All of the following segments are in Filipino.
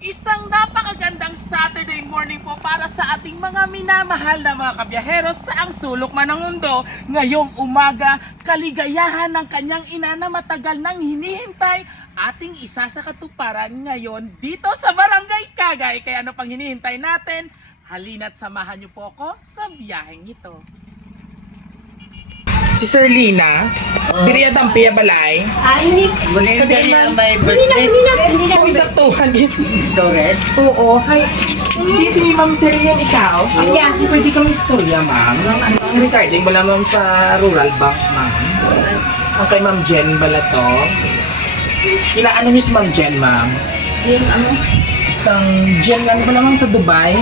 Isang napakagandang Saturday morning po para sa ating mga minamahal na mga kabiyaheros sa ang sulok man ng mundo. Ngayong umaga, kaligayahan ng kanyang ina na matagal nang hinihintay ating isa sa katuparan ngayon dito sa Barangay Kagay. Kaya ano pang hinihintay natin? Halina't samahan niyo po ako sa biyaheng ito. Si Sir Lina, diriya tampiya balay. Ini. Sa Kaya diyan may birthday. kung isaktuhan yun. Stores. Oo, hi. Hindi si Ma'am Serena, ikaw? Yan. Pwede kang istorya, ma'am. Ang recording bala, ma'am, sa rural bank, ma'am. Ang kay Ma'am Jen bala to. Ano niyo si Ma'am Jen, ma'am? Yung ano? Istang Jen, ano bala, ma'am, sa Dubai?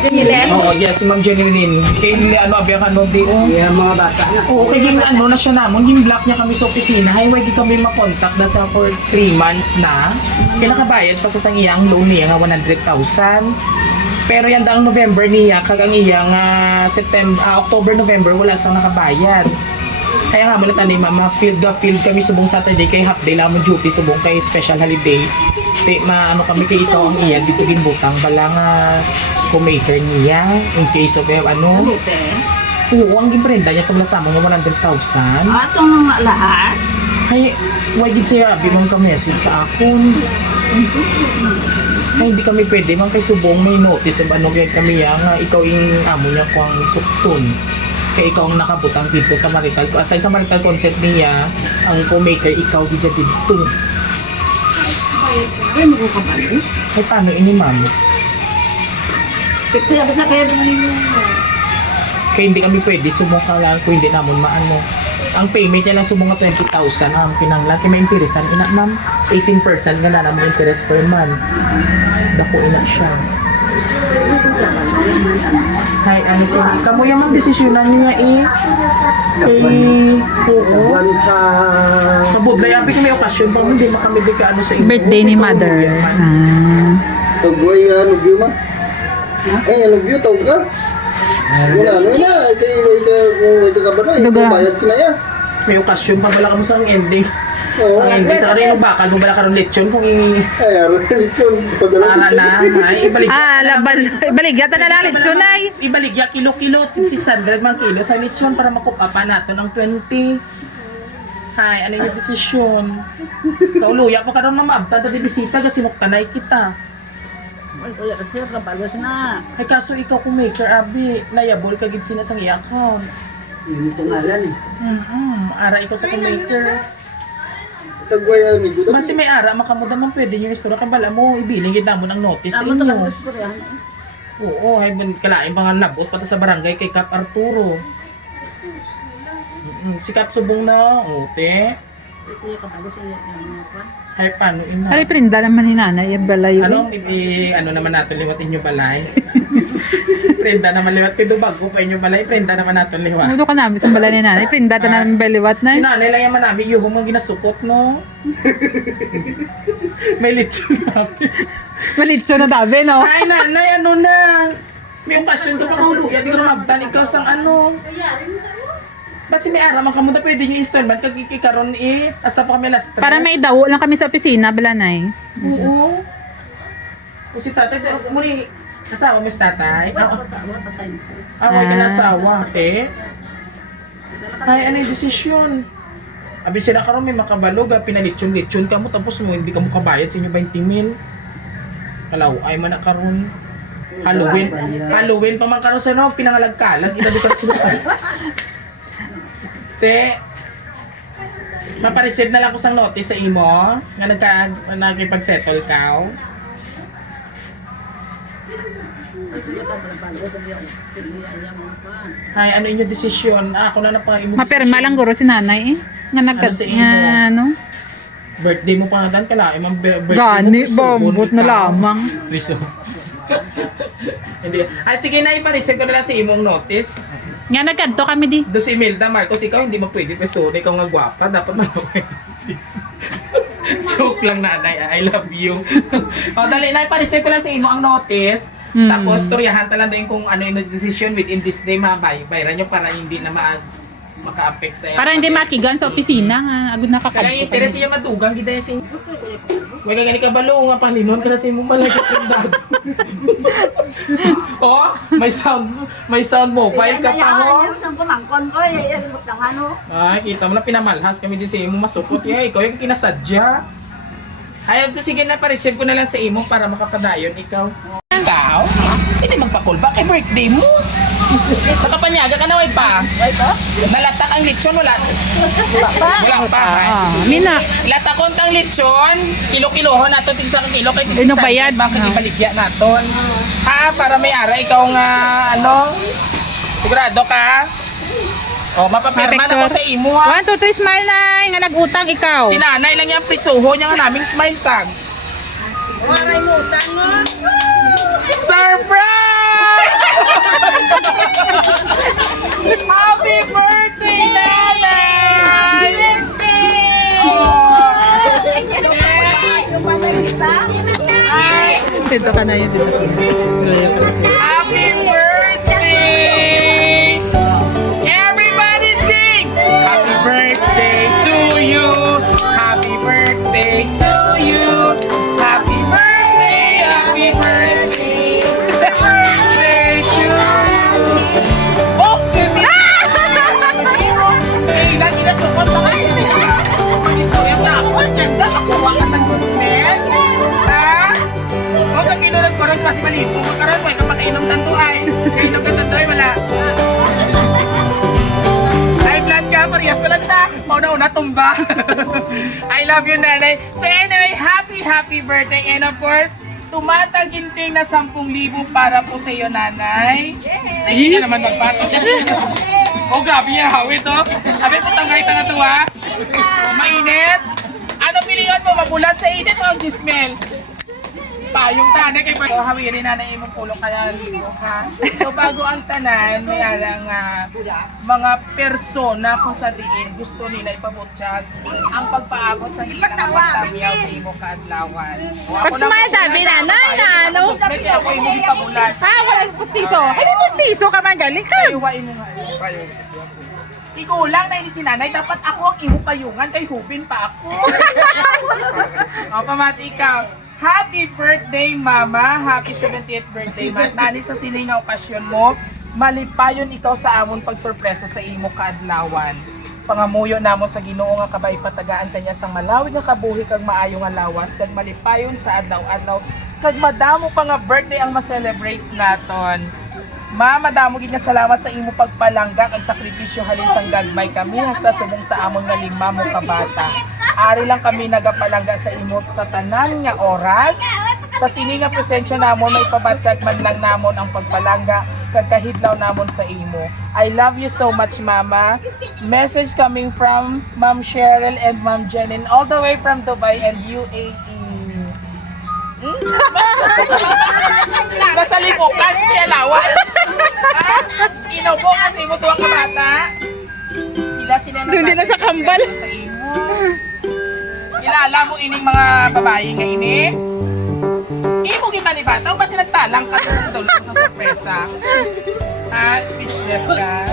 Jemilin. Oo, yes, si Ma'am Jenilyn. Kay abiyang di Yung mga bata na. Oo, kaya yung na siya namon, yung block niya kami sa opisina, ay wag kami makontak na sa for 3 months na. Kaya nakabayad pa sa sangiyang loan niya nga 100,000. Pero yan daang November niya, kagang iyang October, November, wala siyang nakabayad. Kaya nga muna tani mama, field kami subong Saturday kay half day lang mo duty subong kay special holiday. Ano kami kay ikaw ang iya dito ginbutang bala nga co-maker niya in case of ano. Oo, ang imprenda niya itong lasama ng 100,000. Atong mga lahat. Ay, why did siya abi mong ka-message sa akon? Ay, hindi kami pwede. Mang kay subong may notice of ano kaya kami nga ikaw yung amo niya kung suktun. Kaya ikaw ang nakabutang dito sa marital. Aside sa marital concept niya, ang co-maker ikaw di dyan dito. Ay, mo ka ba? Ay, paano ini ma'am? Kasi abot na kayo naman yung... Kaya hindi kami pwede sumukha lang kung hindi naman maano. Ang payment niya lang sumunga 20,000 ang pinanglan. Kaya may interesan ina ma'am. 18% nga na naman interest per month. Dako ina siya. Hay, ano siya? Kamu yung mga desisyonan niya oo. Buwan sa... Sa budlay, abi kami okasyon pa hindi makamili ka ano sa inyo. Birthday ni mother. Pagbuhay lubyo ma. Eh, lubyo tawag ka. Wala, ano na. Kaya iba ka ba na? Duga. Bayad sila ya. May okasyon pa bala kamo sa ending. Oo. Ang ending sa rin bakal mo bala karon lechon kung Ay, lechon. Padala para na. Ay, ibalik. Baligyan na lang lechon ay. Ibaligya kilo-kilo, 600 man kilo sa lechon para makupapa nato ng 20. Hay, ano yung desisyon? Kauluya pa karon na maabta di bisita kasi muktanay kita. Ay, kuya, kasi trabalos na. Ay kaso ikaw kung maker abi, layable ka gid sina sa iyang accounts. Hindi ko ngalan eh. Ara ikaw sa kung maker. Tagway amigo. Basi may ara makamuda man pwede yung istorya kay bala mo ibiling gid mo ng notice sa Tama to lang inyo. sa Korean. Oo, hay man kalain pa nga nabot pati sa barangay kay Kap Arturo. Si Kap subong na, ote. Kuya, kabalos yung mga kwan. Hay paano ina? Ari prinda naman ni nanay yung balayo. Ano, ano naman natin liwatin nyo balay? Prenda naman liwat. Pero bago pa inyo balay, prenda naman natin liwat. Mudo ka namin sa bala ni nanay. Prinda ta namin baliwat na. Si nanay lang yaman namin, yuhong mga ginasukot, no? May lechon natin. Malitso na dabi no. Ay, nanay, ano na? May okasyon ka pa kang luya, di ko na mabtan, ikaw sang ano. Basi may ara, makamunta pwede nyo installment, kagkikaroon hasta pa kami last stress. Para may daw lang kami sa opisina bala nay. Oo. O si tatay, muli, asawa mo si tatay? Away ka na asawa, ate. Ay, ano yung desisyon? Abi sila karon may makabalog, pinalitsyon-litsyon ka mo, tapos mo hindi ka mo kabayad sa inyo 20,000. Kalaw, ay man na karon. Halloween pa man karon sa no, pinangalagkalag, itabi ka sila. Te, mapareceive na lang ko sang notice sa imo nga nagkipag-settle ka. Hay, ano inyo desisyon? Ako na pa imo. Mapirma lang guro si nanay eh. Nga Ano sa inyo? ano? Birthday mo pa nga dan kala, imong birthday Gani, mo. bombot na lamang. Riso. Hindi. Ay sige na ipa-receive ko na lang sa imong notice. Nga nagkanto kami di. Do si Imelda Marcos, ikaw hindi mo pwede persona, ikaw nga gwapa, dapat malaway. Joke lang nanay, I love you. O dali na, ipareceive ko lang sa imo ang notice. Tapos, turyahan talang din kung ano yung decision within this day, bayaran nyo para hindi na maka-affect sa Para hindi makigan sa opisina. Ha? Agad Kaya nakakadto yung interest siya madugang, kita yung sing... Huwag ka gani ka balo, nga panlinon ka na sa imong malagay ng dad. Oh, may sound mobile ka pa ho. Saan pumangkon ko, yan mo lang ano. Ay, kita mo na pinamalhas kami din sa imo masupot. Ikaw yung kinasadya. Ay, sige na, pa-receive ko na lang sa imo para makapadayon ikaw. Ikaw? Hindi magpakulba kay birthday mo. Nakapanyaga ka na, way pa. Nalatak ang lechon, wala. Wala pa. Mina. Latakon tang lechon, kilo-kilohon nato tig sa kilo kay Ano ba yan? Bakit ibaligya naton? Ha, para may ara ikaw nga ano? Sigurado ka? O, mapapirma na ko sa imo ha. 1, 2, 3, smile na. Nga nag-utang ikaw. Si nanay lang yung prisuho niya nga naming smile tag. Waray mo utang mo. Surprise! Happy birthday, nanay! Ay, Dito ka na yun. Dito ka na. happy birthday! Everybody sing! Happy birthday to you! Happy birthday to you! Happy birthday! Happy birthday! Birthday to you! Oh! Hey, lagi na sukot na kayo! Mag-istorya sa ako. Ganda! Makuha ka sa gusmen! Ha? Huwag kang kinunod ko rin kasi malipo. Magkaroon ko, ikaw makainom tantuay. Kainom ka tantuay, wala. High blood ka, parehas ko lang ta. Mauna-una tumba. I love you, nanay. So anyway, happy birthday. And of course, tumataginting na 10,000 para po sa iyo, nanay. Hindi ka naman magpato. Oh, grabe yan, hawit, oh. Sabi po, tangay na ito, ha. Oh, mainit. Ano pilihan mo? Mabulat sa init o ang gismel? Payong tanay kay Bert. So, hawirin na imong pulong kaya ligo, ha? So, bago ang tanan, may alang mga persona kung sa diin gusto nila ipabutyag ang pagpaabot sa ilang pagtamiyaw sa imo kaadlawan. Pag-smile, Dabi, nanay, na, ano? Kaya ako imong ipabulas. Walang pustiso. Ay, di pustiso ka man galing ka. Kayuwain mo nga. Ikaw lang na ini si nanay. Dapat ako ang imo payungan kay hubin pa ako. O, pamati ikaw. Happy birthday, Mama. Happy 70th birthday, Ma. Nani sa sini nga okasyon mo, malipayon ikaw sa amon pagsurpresa sa imo kaadlawan. Pangamuyo namon sa Ginoo nga kabay patagaan kanya sang malawig nga kabuhi kag maayo nga lawas kag malipayon sa adlaw-adlaw kag madamo pa nga birthday ang ma-celebrates naton. Ma, madamo gid nga salamat sa imo pagpalangga kag sakripisyo halin sang gagmay kami hasta subong sa amon nga 5 mo ka bata. Ari lang kami nagapalangga sa imo sa tanan nga oras. Sa sini nga presensya namon may pabatsyag man lang namon ang pagpalangga kag kahidlaw namon sa imo. I love you so much, Mama. Message coming from Ma'am Cheryl and Ma'am Jenin all the way from Dubai and UAE. Nasa limukan si Alawa. Inubo kasi mo tuwang kabata. Sila na Hindi na sa kambal. Sa imo. Kilala mo ining mga babae nga ini? Imo giman ni bata o ba sinagtalang ka doon sa sorpresa? Ha, speechless ka.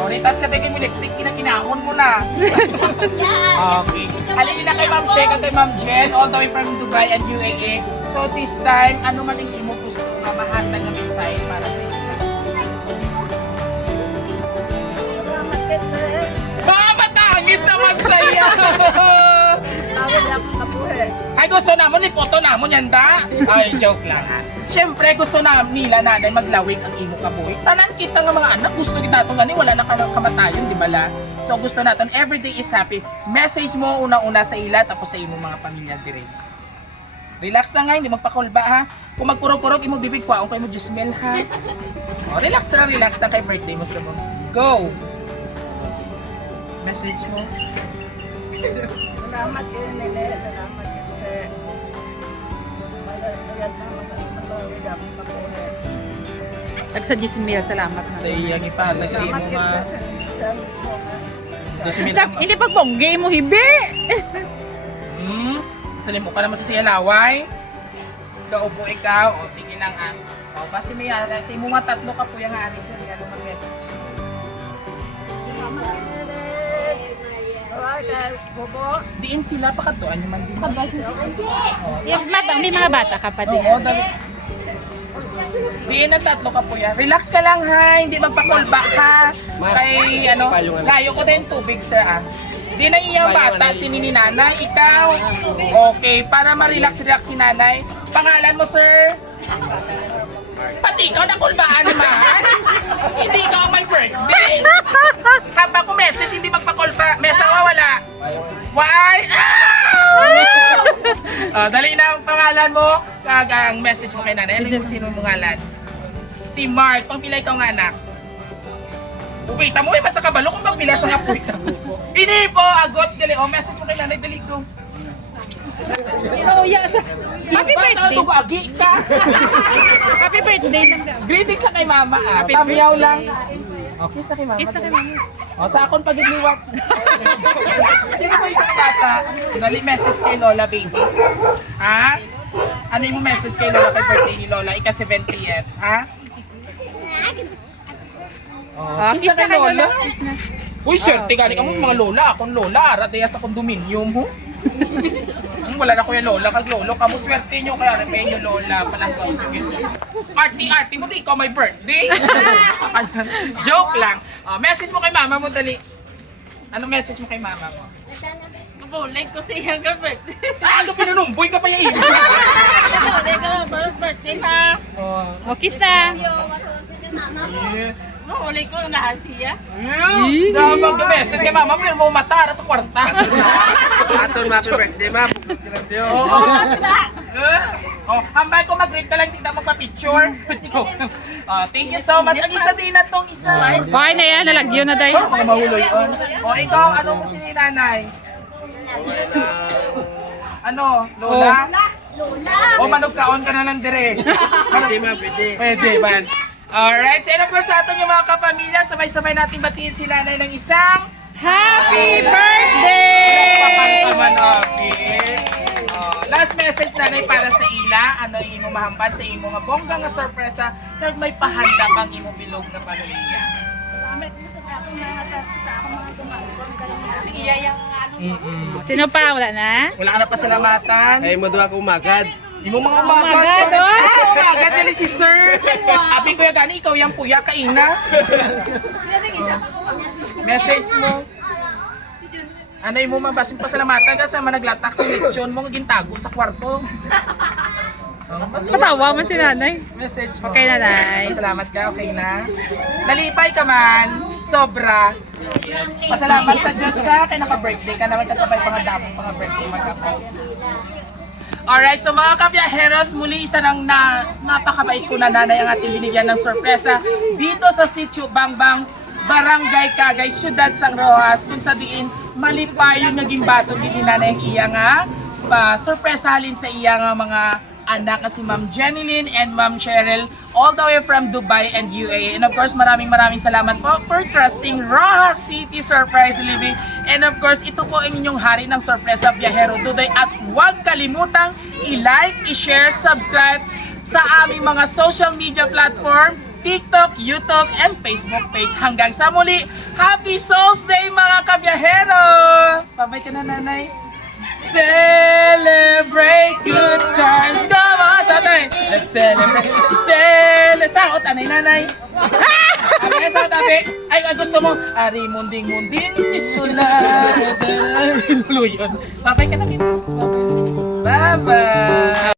O, retouch ka tayo mo electric, kinakinaon mo na. Okay. Halili na kay Ma'am Sheikh at kay Ma'am Jen, all the way from Dubai and UAE. So this time, ano man yung imo gusto mamahatag ng mensahe para sa inyo? Mga matangis na magsaya! Ay, gusto namon, ipoto namon yan da. Ay, joke lang ha. Siyempre, gusto na nila nanay maglawig ang imo kabuhi. Tanan kita nga mga anak, gusto kita itong gani, wala na kamatayon, di ba la? So, gusto natin, everyday is happy. Message mo una-una sa ila, tapos sa imo mga pamilya dire. Relax na nga, hindi magpakulba ha. Kung magkurog-kurog, imo bibig kwaong kayo mo Jusmel ha. O, relax na kay birthday mo sa mo. Go! Message mo. Salamat kayo nila. Salamat kayo sa malayad na matawid ang pakulit. Tag sa Gismil, salamat na. Sa iyang ipatag sa imo nga. Hindi pag ponggay mo, hibi! Salim mo ka naman sa siya laway. Kaupo ikaw. O sige lang ah. O basi may sa imo nga tatlo ka po yung ari ko. Ano mag-message. Diin sila, pakatuan yung man din. Yung may mga bata ka pa din. Oo, dali. Diin ang tatlo ka po yan. Relax ka lang ha, hindi magpakulba ka. Kay layo ko din tubig sir ah. Di na iyang bata, si ni nanay, ikaw. Okay, para ma-relax-relax si nanay. Pangalan mo sir? Pati ikaw nakulbaan naman. Hindi ikaw ang may birthday. Kapag ko message, hindi magpakulba. Mesa wala. Why? Dali na ang pangalan mo. Ang message mo kay nanay. Ano yung sino mong ngalan? Si Mark. Pangpila ikaw nga anak. Upita mo, basta kabalo kung pangpila sa kapuita. Hindi po, agot. Dali, message mo kay nanay. Dali ko. Oh, yes. Happy birthday. Agi ka. Happy birthday ng gabi. Greetings na kay mama ah. Tamiyaw lang. Kiss na kay mama. Kiss na kay mama. Sa akon pagidliwat. Sino ba isang bata? Dali message kay Lola baby. Ha? Ano yung message kay Lola kay birthday ni Lola? Ika 70th. Ha? Kiss na kay Lola. Kiss na. Uy, swerte gani ka mo mga lola. Akong lola, arataya sa kondominium ho. Wala na kuya lola, kag lolo. Kamu swerte nyo, kaya repay nyo lola. Palang arty-arty mo, di ikaw may birthday. Joke lang. Message mo kay mama mo, dali. Ano message mo kay mama mo? Bulay ko sa iyang birthday. Ano pinanumboy ka pa yung imo? Bulay ko birthday na. Oh, kiss na. Bulay ko na siya. Damang ka message kay mama, pero mo matara sa kwarta. Aton happy birthday, ma'am. Hambay ko mag-greet ka lang, tignan magpa-picture. Joke. Thank you so much. Ang isa din na tong isa. Okay na yan, nalagyo na dahil. Mga mahuloy on. Ikaw, ano mo si nanay? Ano, Lola? Manog kaon ka na lang dire. Pwede, ma'am, pwede. Pwede, man. Alright, so and of course sa atin yung mga kapamilya, sabay-sabay natin batiin si nanay ng isang Happy birthday! Last message nanay para sa ila, ano imo mahampan sa imo nga bongga nga sorpresa kag may pahanda pang imo bilog na pamilya. Sino pa? Wala na? Wala ka na pasalamatan. Ay, mo doon ako umagad. Imo mga Umagad, Umagad din si sir. Abi ko gani ikaw yang puya ka ina. Message mo. Ano imo mabasing pasalamatan ka sa managlatak sa lechon mo nga gintago sa kwarto. Patawa man si nanay. Message mo. Okay na, Nay. Salamat ka, okay na. Nalipay ka man, sobra. Pasalamat sa Diyos sa kaya naka-birthday ka naman katapay pang-adapong pang-birthday mag-ako. Alright, so mga kabiyaheros, muli isa ng napakabait ko na nanay ang ating binigyan ng sorpresa dito sa Sitio Bangbang, Barangay Cagay, Ciudad San Rojas, kung sa diin malipay yung naging bato ni nanay ang iya nga sorpresa halin sa iya nga mga anak na si Ma'am Jenilyn and Ma'am Cheryl all the way from Dubai and UAE. And of course, maraming salamat po for trusting Rojas City Surprise Living. And of course, ito po ang inyong hari ng sorpresa biyahero today. At huwag kalimutang i-like, i-share, subscribe sa aming mga social media platform, TikTok, YouTube, and Facebook page. Hanggang sa muli, Happy Souls Day mga kabiyahero! Babay ka na nanay. Celebrate good times. Come on, tatay. Let's celebrate. Sakot, nanay. Ay, sa tabi. Ay, gusto mo. Ari, munding, pistola. Luyon. Babay ka na, Bye-bye.